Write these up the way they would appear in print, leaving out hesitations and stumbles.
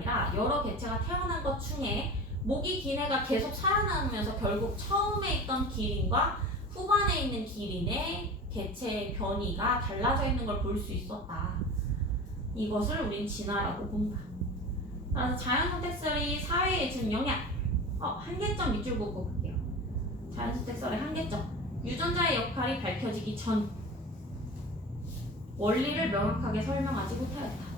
아니라 여러 개체가 태어난 것 중에 목이 긴 애가 계속 살아남으면서 결국 처음에 있던 기린과 후반에 있는 기린의 개체의 변이가 달라져 있는 걸 볼 수 있었다. 이것을 우린 진화라고 본다. 따라서 자연선택설이 사회에 준 영향. 한계점 밑줄 긋고 볼게요. 자연선택설의 한계점. 유전자의 역할이 밝혀지기 전 원리를 명확하게 설명하지 못하였다.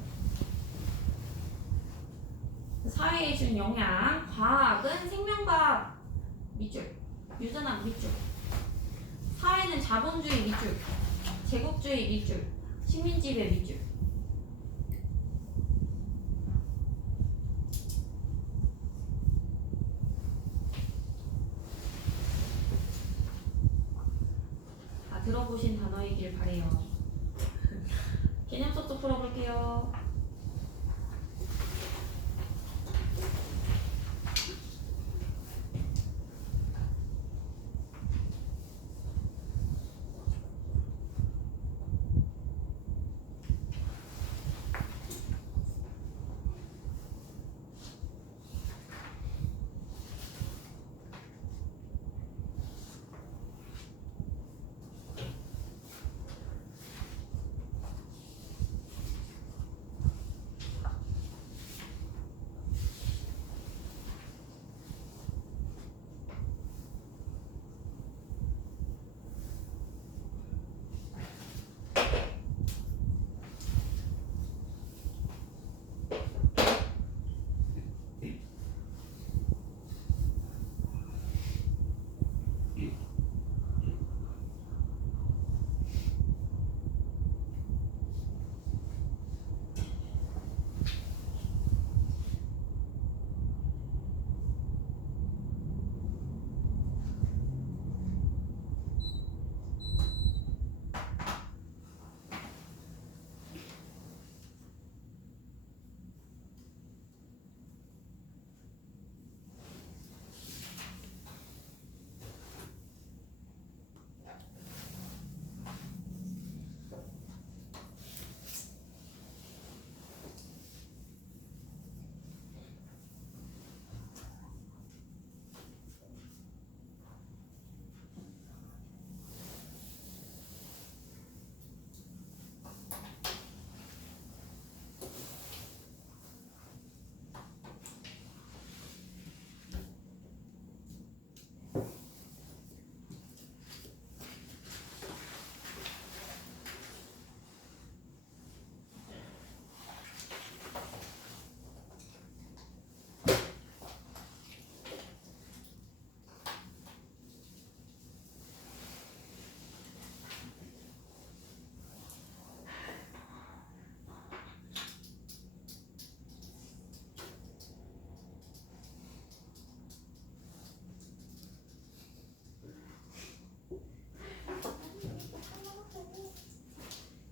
사회에 준 영향. 과학은 생명과학 밑줄, 유전학 밑줄. 사회는 자본주의 밑줄, 제국주의 밑줄, 식민지배 밑줄. 다 들어보신 단어이길 바래요. 개념 수업도 풀어볼게요.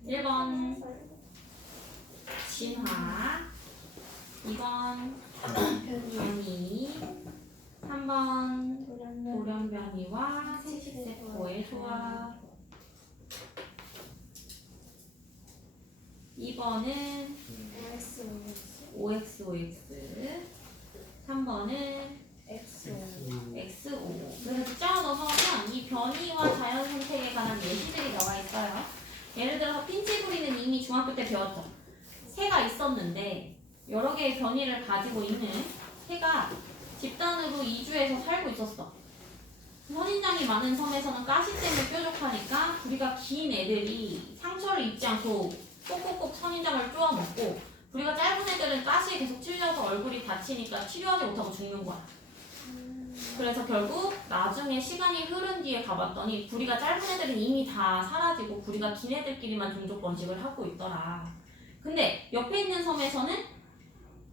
일 번 진화, 2번 변이, 3번 돌연변이와 생식세포의 조합. 2번은 OXOX, 3번은 XO. 그래서 숫자로 넘어가면 이 변이와 자연선택에 관한 예시들이 나와 있어요. 예를 들어서 핀치부리는 이미 중학교 때 배웠죠. 새가 있었는데 여러 개의 변이를 가지고 있는 새가 집단으로 이주해서 살고 있었어. 선인장이 많은 섬에서는 가시잼을 뾰족하니까 부리가 긴 애들이 상처를 입지 않고 꼭꼭꼭 선인장을 쪼아 먹고, 부리가 짧은 애들은 가시에 계속 찔려서 얼굴이 다치니까 치료하지 못하고 죽는 거야. 그래서 결국 나중에 시간이 흐른 뒤에 가봤더니 부리가 짧은 애들은 이미 다 사라지고 부리가 긴 애들끼리만 종족 번식을 하고 있더라. 근데 옆에 있는 섬에서는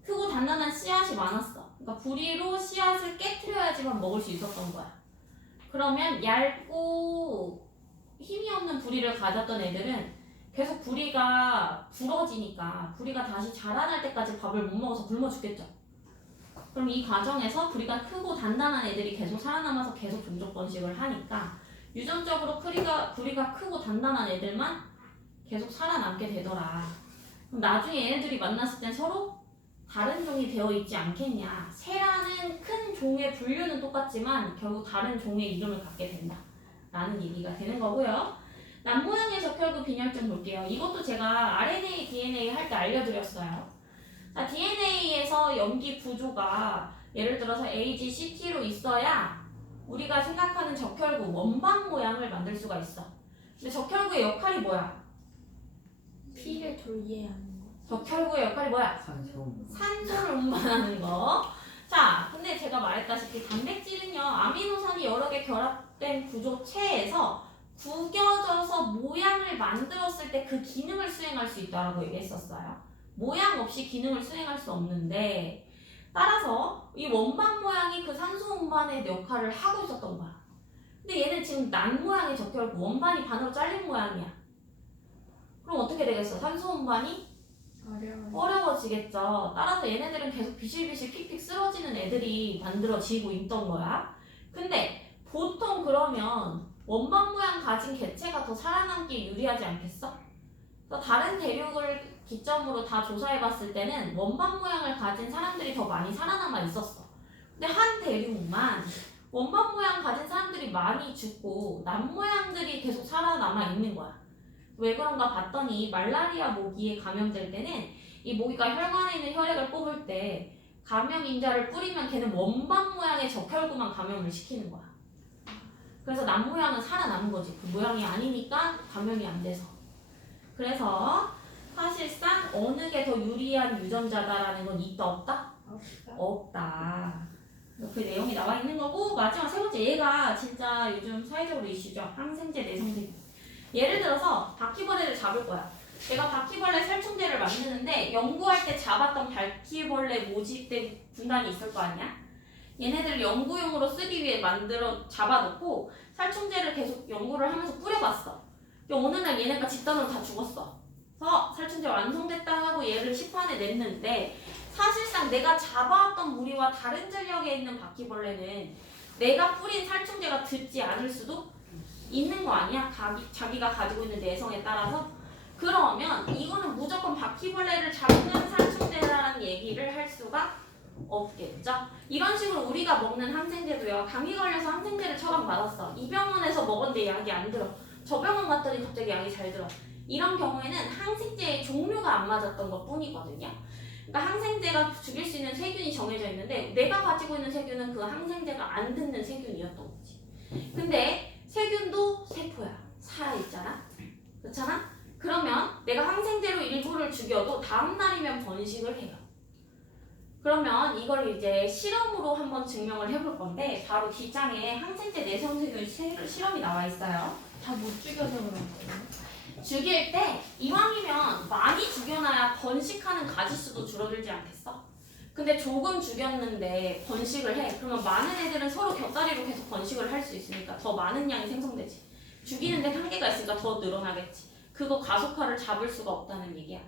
크고 단단한 씨앗이 많았어. 그러니까 부리로 씨앗을 깨트려야지만 먹을 수 있었던 거야. 그러면 얇고 힘이 없는 부리를 가졌던 애들은 계속 부리가 부러지니까 부리가 다시 자라날 때까지 밥을 못 먹어서 굶어 죽겠죠. 그럼 이 과정에서 부리가 크고 단단한 애들이 계속 살아남아서 계속 종족 번식을 하니까 유전적으로 부리가 크고 단단한 애들만 계속 살아남게 되더라. 그럼 나중에 얘네들이 만났을 땐 서로 다른 종이 되어 있지 않겠냐. 새라는 큰 종의 분류는 똑같지만 결국 다른 종의 이름을 갖게 된다 라는 얘기가 되는 거고요. 남모양의 적혈구 빈혈증 볼게요. 이것도 제가 RNA, DNA 할 때 알려드렸어요. 자, DNA에서 염기 구조가 예를 들어서 AGCT로 있어야 우리가 생각하는 적혈구 원반 모양을 만들 수가 있어. 근데 적혈구의 역할이 뭐야? 피를 돌게 하는 거. 적혈구의 역할이 뭐야? 산소. 산소를 운반하는 거. 자, 근데 제가 말했다시피 단백질은요, 아미노산이 여러 개 결합된 구조체에서 구겨져서 모양을 만들었을 때 그 기능을 수행할 수 있다고 얘기했었어요. 모양 없이 기능을 수행할 수 없는데, 따라서 이 원반 모양이 그 산소 운반의 역할을 하고 있었던 거야. 근데 얘는 지금 난 모양의 적혈구, 원반이 반으로 잘린 모양이야. 그럼 어떻게 되겠어? 산소 운반이 어려워지겠죠. 따라서 얘네들은 계속 비실비실 픽픽 쓰러지는 애들이 만들어지고 있던 거야. 근데 보통 그러면 원반 모양 가진 개체가 더 살아남기 유리하지 않겠어? 그래서 다른 대륙을 기점으로 다 조사해봤을 때는 원반 모양을 가진 사람들이 더 많이 살아남아 있었어. 근데 한 대륙만 원반 모양 가진 사람들이 많이 죽고 남 모양들이 계속 살아남아 있는 거야. 왜 그런가 봤더니 말라리아 모기에 감염될 때는 이 모기가 혈관에 있는 혈액을 뽑을 때 감염 인자를 뿌리면 걔는 원반 모양의 적혈구만 감염을 시키는 거야. 그래서 남 모양은 살아남은 거지. 그 모양이 아니니까 감염이 안 돼서. 그래서 사실상 어느 게 더 유리한 유전자다라는 건 있다 없다? 없다. 그 내용이 나와 있는 거고, 마지막 세 번째 얘가 진짜 요즘 사회적으로 이슈죠. 항생제, 내성세균. 예를 들어서 바퀴벌레를 잡을 거야. 내가 바퀴벌레 살충제를 만드는데 연구할 때 잡았던 바퀴벌레 모집된 군단이 있을 거 아니야? 얘네들을 연구용으로 쓰기 위해 잡아놓고 살충제를 계속 연구를 하면서 뿌려봤어. 어느 날 얘네가 집단으로 다 죽었어. 그래서 살충제 완성됐다 하고 얘를 시판에 냈는데 사실상 내가 잡아왔던 무리와 다른 전력에 있는 바퀴벌레는 내가 뿌린 살충제가 듣지 않을 수도 있는 거 아니야? 자기가 가지고 있는 내성에 따라서. 그러면 이거는 무조건 바퀴벌레를 잡는 살충제라는 얘기를 할 수가 없겠죠? 이런 식으로 우리가 먹는 항생제도요. 감기 걸려서 항생제를 처방받았어. 이 병원에서 먹었는데 약이 안 들어. 저 병원 갔더니 갑자기 약이 잘 들어. 이런 경우에는 항생제의 종류가 안 맞았던 것 뿐이거든요. 그러니까 항생제가 죽일 수 있는 세균이 정해져 있는데 내가 가지고 있는 세균은 그 항생제가 안 듣는 세균이었던 거지. 근데 세균도 세포야. 살아있잖아. 그렇잖아? 그러면 내가 항생제로 일부를 죽여도 다음 날이면 번식을 해요. 그러면 이걸 이제 실험으로 한번 증명을 해볼 건데 바로 뒷장에 항생제 내성세균 실험이 나와 있어요. 다 못 죽여서 그런 거예요? 죽일 때 이왕이면 많이 죽여놔야 번식하는 가지수도 줄어들지 않겠어? 근데 조금 죽였는데 번식을 해. 그러면 많은 애들은 서로 곁다리로 계속 번식을 할 수 있으니까 더 많은 양이 생성되지. 죽이는데 한계가 있으니까 더 늘어나겠지. 그거 가속화를 잡을 수가 없다는 얘기야.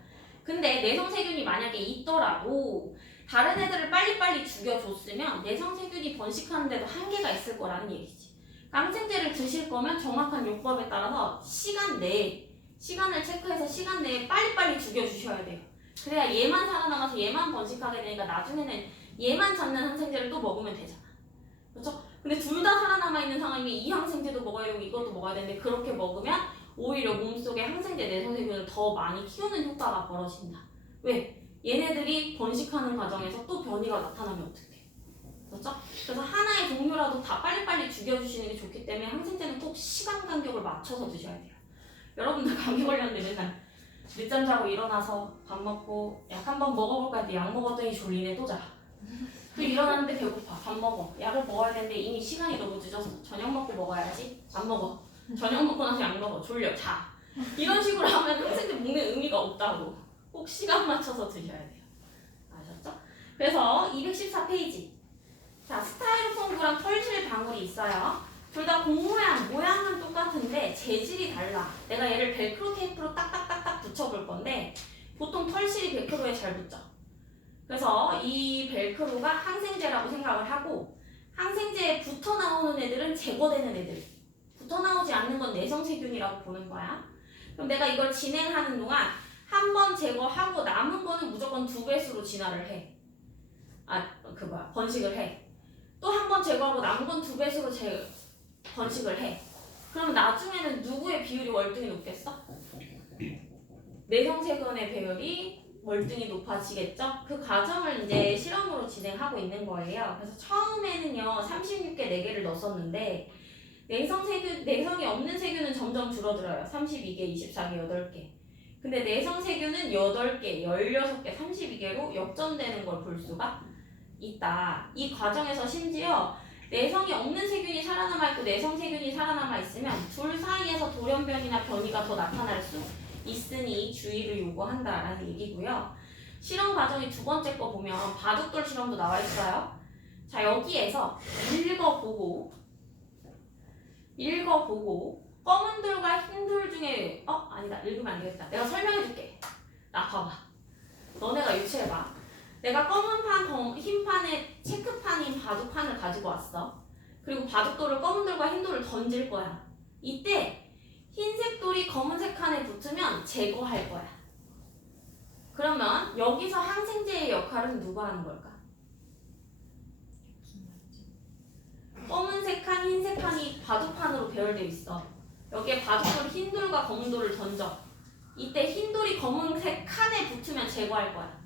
근데 내성세균이 만약에 있더라도 다른 애들을 빨리빨리 죽여줬으면 내성세균이 번식하는데도 한계가 있을 거라는 얘기지. 항생제를 드실 거면 정확한 요법에 따라서 시간 내에 시간을 체크해서 시간 내에 빨리빨리 죽여주셔야 돼요. 그래야 얘만 살아남아서 얘만 번식하게 되니까 나중에는 얘만 잡는 항생제를 또 먹으면 되잖아. 그렇죠? 근데 둘 다 살아남아 있는 상황이면 이 항생제도 먹어야 되고 이것도 먹어야 되는데 그렇게 먹으면 오히려 몸속에 항생제 내성세균을 더 많이 키우는 효과가 벌어진다. 왜? 얘네들이 번식하는 과정에서 또 변이가 나타나면 어떡해? 그렇죠? 그래서 하나의 종류라도 다 빨리빨리 죽여주시는 게 좋기 때문에 항생제는 꼭 시간 간격을 맞춰서 드셔야 돼요. 여러분들 감기 걸렸는데 맨날 늦잠 자고 일어나서 밥 먹고 약 한 번 먹어볼까 했는데 약 먹었더니 졸리네 또 자. 또 일어났는데 배고파. 밥 먹어. 약을 먹어야 되는데 이미 시간이 너무 늦어서 저녁 먹고 먹어야지. 안 먹어. 저녁 먹고 나서 약 먹어. 졸려. 자. 이런 식으로 하면 항생제 먹는 의미가 없다고. 꼭 시간 맞춰서 드셔야 돼요. 아셨죠? 그래서 214페이지. 자, 스타이로폼구랑 털실 방울이 있어요. 둘 다 공 모양은 똑같은데 재질이 달라. 내가 얘를 벨크로 테이프로 딱딱딱딱 붙여볼 건데 보통 털실이 100%에 잘 붙죠. 그래서 이 벨크로가 항생제라고 생각을 하고 항생제에 붙어 나오는 애들은 제거되는 애들. 붙어 나오지 않는 건 내성세균이라고 보는 거야. 그럼 내가 이걸 진행하는 동안 한 번 제거하고 남은 거는 무조건 2배수로 진화를 해. 번식을 해. 또 한 번 제거하고 남은 건 2배수로 번식을 해. 그럼 나중에는 누구의 비율이 월등히 높겠어? 내성세균의 배율이 월등히 높아지겠죠? 그 과정을 이제 실험으로 진행하고 있는 거예요. 그래서 처음에는요 36개 4개를 넣었었는데 내성이 없는 세균은 점점 줄어들어요. 32개, 24개, 8개. 근데 내성세균은 8개, 16개, 32개로 역전되는 걸 볼 수가 있다. 이 과정에서 심지어 내성이 없는 세균이 살아남아 있고 내성 세균이 살아남아 있으면 둘 사이에서 돌연변이나 변이가 더 나타날 수 있으니 주의를 요구한다라는 얘기고요. 실험 과정이 2번째 거 보면 바둑돌 실험도 나와 있어요. 자, 여기에서 읽어보고 검은 돌과 흰 돌 중에 아니다, 읽으면 안 되겠다. 내가 설명해 줄게. 나 봐봐. 너네가 유추해봐. 내가 검은 판, 흰 판에 체크판인 바둑판을 가지고 왔어. 그리고 바둑돌을 검은 돌과 흰 돌을 던질 거야. 이때 흰색 돌이 검은색 칸에 붙으면 제거할 거야. 그러면 여기서 항생제의 역할은 누가 하는 걸까? 검은색 칸, 흰색 칸이 바둑판으로 배열되어 있어. 여기에 바둑돌 흰 돌과 검은 돌을 던져. 이때 흰 돌이 검은색 칸에 붙으면 제거할 거야.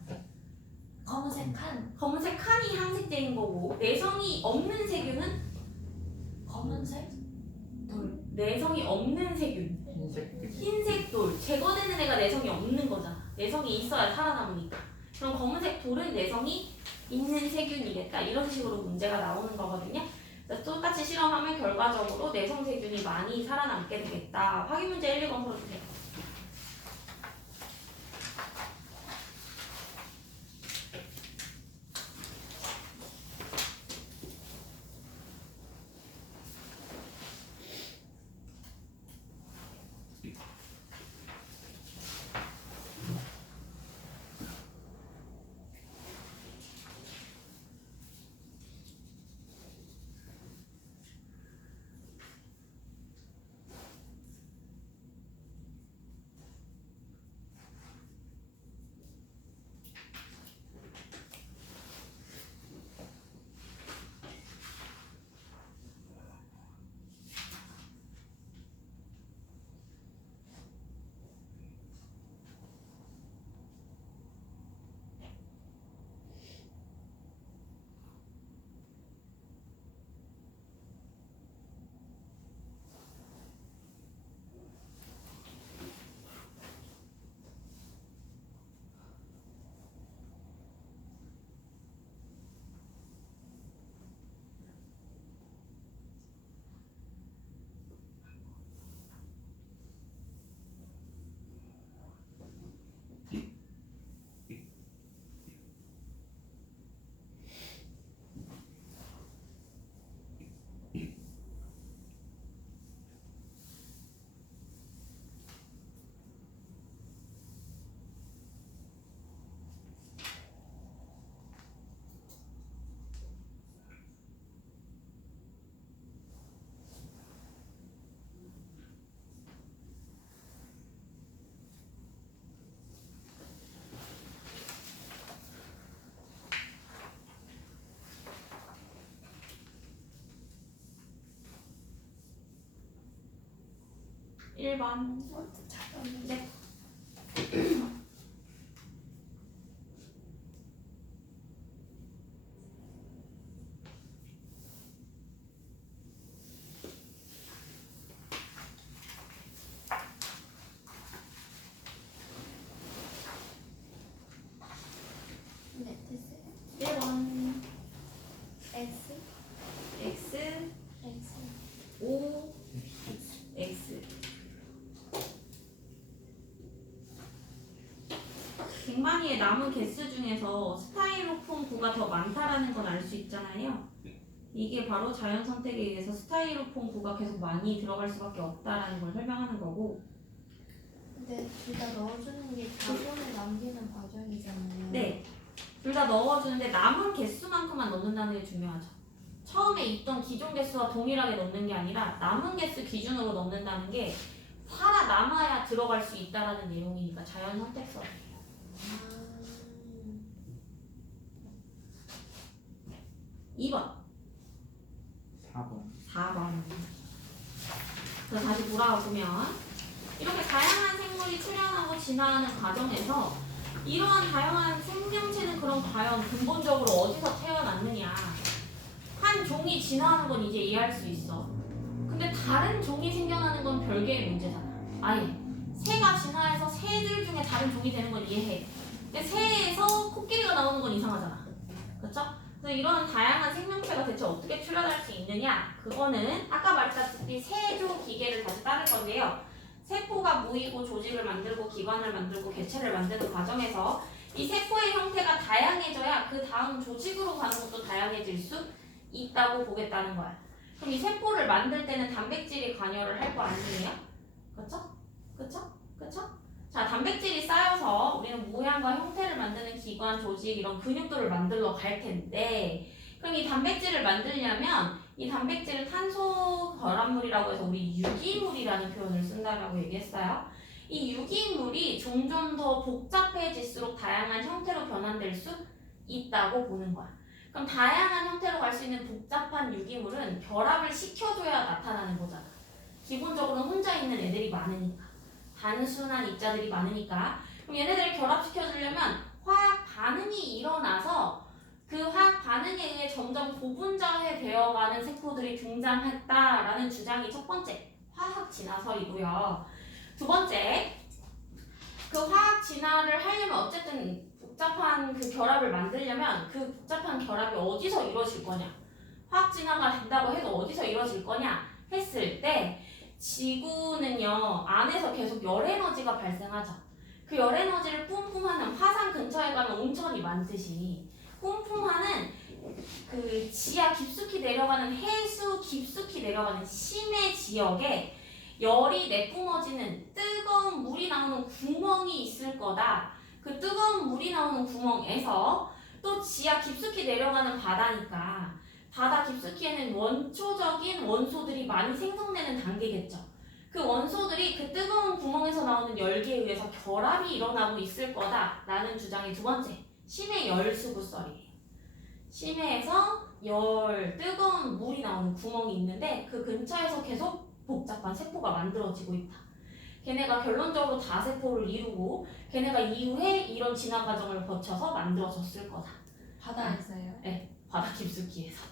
검은색 칸. 검은색 칸이 항생제인 거고 내성이 없는 세균은 검은색 돌. 내성이 없는 세균. 흰색 돌. 제거되는 애가 내성이 없는 거잖아. 내성이 있어야 살아남으니까. 그럼 검은색 돌은 내성이 있는 세균이겠다. 이런 식으로 문제가 나오는 거거든요. 똑같이 실험하면 결과적으로 내성 세균이 많이 살아남게 되겠다. 확인 문제 1, 2번 풀어주세요. 일 번. 네. 네, 됐어요. 1번. X, X, X. O, X. 쟁반위에 남은 개수 중에서 스타이로폼 구가 더 많다라는 건 알 수 있잖아요. 이게 바로 자연 선택에 의해서 스타이로폼 구가 계속 많이 들어갈 수밖에 없다라는 걸 설명하는 거고. 근데 둘 다 넣어주는 게 자손을 남기는 과정이잖아요. 네. 둘 다 넣어주는데 남은 개수만큼만 넣는다는 게 중요하죠. 처음에 있던 기존 개수와 동일하게 넣는 게 아니라 남은 개수 기준으로 넣는다는 게 살아남아야 들어갈 수 있다라는 내용이니까 자연 선택서. 2번. 4번. 4번. 그래서 다시 돌아와 보면 이렇게 다양한 생물이 출현하고 진화하는 과정에서 이러한 다양한 생명체는 그럼 과연 근본적으로 어디서 태어났느냐. 한 종이 진화하는 건 이제 이해할 수 있어. 근데 다른 종이 생겨나는 건 별개의 문제잖아. 아예 새가 진화해서 새들 중에 다른 종이 되는 건 이해해. 근데 새에서 코끼리가 나오는 건 이상하잖아. 그렇죠? 그래서 이런 다양한 생명체가 대체 어떻게 출현할 수 있느냐? 그거는 아까 말했다시피 세조 기계를 다시 따를 건데요. 세포가 모이고 조직을 만들고 기관을 만들고 개체를 만드는 과정에서 이 세포의 형태가 다양해져야 그 다음 조직으로 가는 것도 다양해질 수 있다고 보겠다는 거야. 그럼 이 세포를 만들 때는 단백질이 관여를 할 거 아니에요? 그렇죠? 그렇죠? 그렇죠? 자, 단백질이 쌓여서 우리는 모양과 형태를 만드는 기관, 조직 이런 근육들을 만들러 갈 텐데, 그럼 이 단백질을 만들려면 이 단백질은 탄소 결합물이라고 해서 우리 유기물이라는 표현을 쓴다라고 얘기했어요. 이 유기물이 점점 더 복잡해질수록 다양한 형태로 변환될 수 있다고 보는 거야. 그럼 다양한 형태로 갈 수 있는 복잡한 유기물은 결합을 시켜줘야 나타나는 거잖아. 기본적으로 혼자 있는 애들이 많으니까. 단순한 입자들이 많으니까. 그럼 얘네들을 결합시켜주려면 화학 반응이 일어나서 그 화학 반응에 의해 점점 고분자해 되어가는 세포들이 등장했다라는 주장이 첫 번째 화학 진화설이고요. 두 번째, 그 화학 진화를 하려면 어쨌든 복잡한 그 결합을 만들려면 그 복잡한 결합이 어디서 이루어질 거냐, 화학 진화가 된다고 해도 어디서 이루어질 거냐 했을 때 지구는요 안에서 계속 열 에너지가 발생하죠. 그 열 에너지를 뿜뿜하는 화산 근처에 가면 온천이 많듯이 뿜뿜하는 그 지하 깊숙이 내려가는 해수 깊숙이 내려가는 심해 지역에 열이 내뿜어지는 뜨거운 물이 나오는 구멍이 있을 거다. 그 뜨거운 물이 나오는 구멍에서 또 지하 깊숙이 내려가는 바다니까 바다 깊숙이에는 원초적인 원소들이 많이 생성되는 단계겠죠. 그 원소들이 그 뜨거운 구멍에서 나오는 열기에 의해서 결합이 일어나고 있을 거다라는 주장이 두 번째 심해 열수구설이에요. 심해에서 뜨거운 물이 나오는 구멍이 있는데 그 근처에서 계속 복잡한 세포가 만들어지고 있다. 걔네가 결론적으로 다세포를 이루고 걔네가 이후에 이런 진화 과정을 거쳐서 만들어졌을 거다. 바다에서요? 네, 바다 깊숙이에서.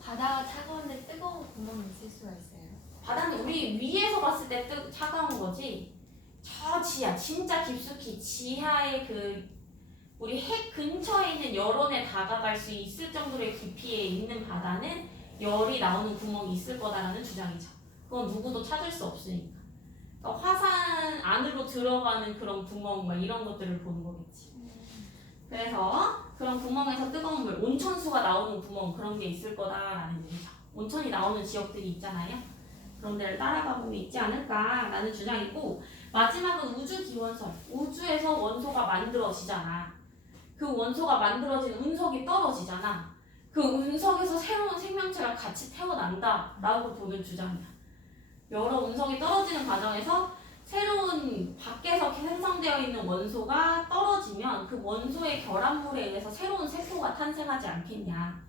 바다가 차가운데 뜨거운 구멍이 있을 수가 있어요. 바다는 우리 위에서 봤을 때 차가운 거지. 저 지하, 진짜 깊숙이 지하의 그 우리 핵 근처에 있는 열원에 다가갈 수 있을 정도의 깊이에 있는 바다는 열이 나오는 구멍이 있을 거다라는 주장이죠. 그건 누구도 찾을 수 없으니까. 그러니까 화산 안으로 들어가는 그런 구멍 막 이런 것들을 보는 거겠지. 그래서 그런 구멍에서 뜨거운 물, 온천수가 나오는 구멍 그런 게 있을 거다라는 얘기죠. 온천이 나오는 지역들이 있잖아요. 그런 데를 따라가 보면 있지 않을까라는 주장이고, 마지막은 우주기원설. 우주에서 원소가 만들어지잖아. 그 원소가 만들어진 운석이 떨어지잖아. 그 운석에서 새로운 생명체가 같이 태어난다라고 보는 주장이야. 여러 운석이 떨어지는 과정에서 새로운 밖에서 생성되어 있는 원소가 떨어지면 그 원소의 결합물에 의해서 새로운 세포가 탄생하지 않겠냐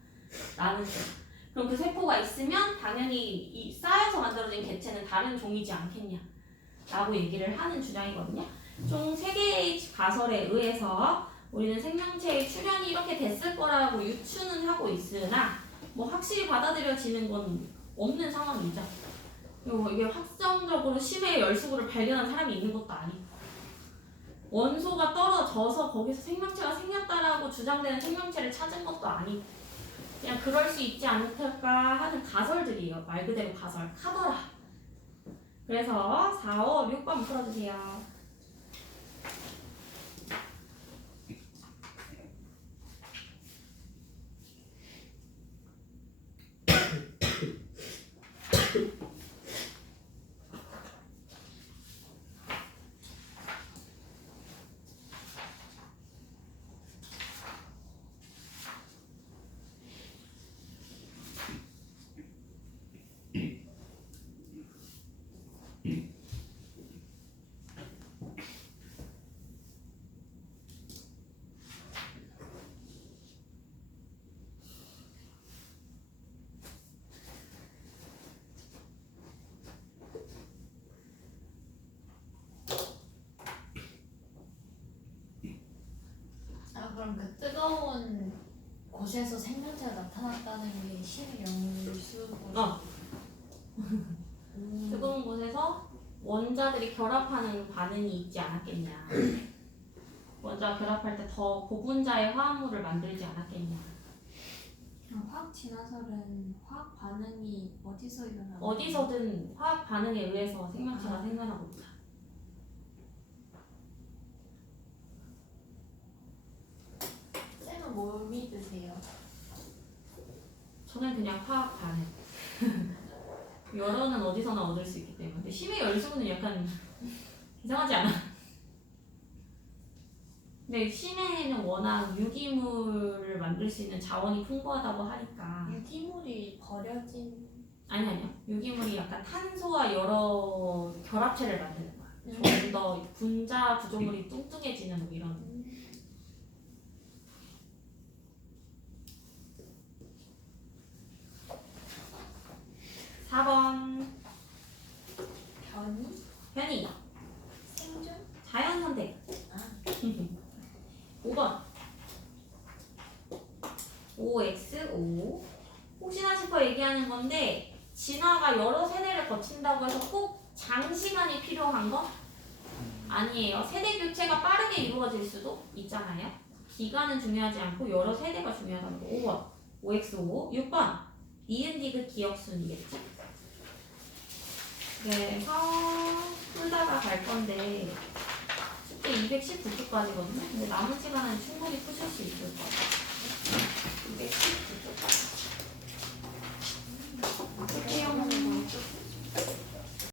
라는 거. 그럼 그 세포가 있으면 당연히 이 쌓여서 만들어진 개체는 다른 종이지 않겠냐 라고 얘기를 하는 주장이거든요. 총 3개의 가설에 의해서 우리는 생명체의 출현이 이렇게 됐을 거라고 유추는 하고 있으나 뭐 확실히 받아들여지는 건 없는 상황이죠. 그리고 이게 확정적으로 심해 열수구를 발견한 사람이 있는 것도 아니고 원소가 떨어져서 거기서 생명체가 생겼다라고 주장되는 생명체를 찾은 것도 아니고 그냥 그럴 수 있지 않을까 하는 가설들이에요. 말 그대로 가설, 카더라. 그래서 4, 5, 6번 풀어주세요. 그럼 그 뜨거운 곳에서 생명체가 나타났다는 게 신의 영수고. 뜨거운 곳에서 원자들이 결합하는 반응이 있지 않았겠냐. 원자가 결합할 때 더 고분자의 화합물을 만들지 않았겠냐. 화학 진화설은 화학 반응이 어디서 일어나요? 어디서든 화학 반응에 의해서 생명체가 생겨나고 있다. 쌤은 뭘 믿으세요? 저는 그냥 화학 반응. 열어는 어디서나 얻을 수 있기 때문에. 근데 심해 열수는 약간 이상하지 않아? 근데 심해에는 워낙 유기물을 만들 수 있는 자원이 풍부하다고 하니까. 유기물이 버려진. 아니요. 유기물이 약간 탄소와 여러 결합체를 만드는 거야. 좀 더 분자 구조물이 뚱뚱해지는 뭐 이런. 4번 변이? 변이 생존? 자연 선택. 아. 5번 OXO 혹시나 싶어 얘기하는 건데 진화가 여러 세대를 거친다고 해서 꼭 장시간이 필요한 건 아니에요. 세대 교체가 빠르게 이루어질 수도 있잖아요. 기간은 중요하지 않고 여러 세대가 중요하다는 거. 5번 OXO 6번 니은디귿 기억순이겠지. 그래서 풀다가 갈 건데 숙제 219쪽까지거든요. 근데 남은 시간은 충분히 푸실 수 있을 거예요.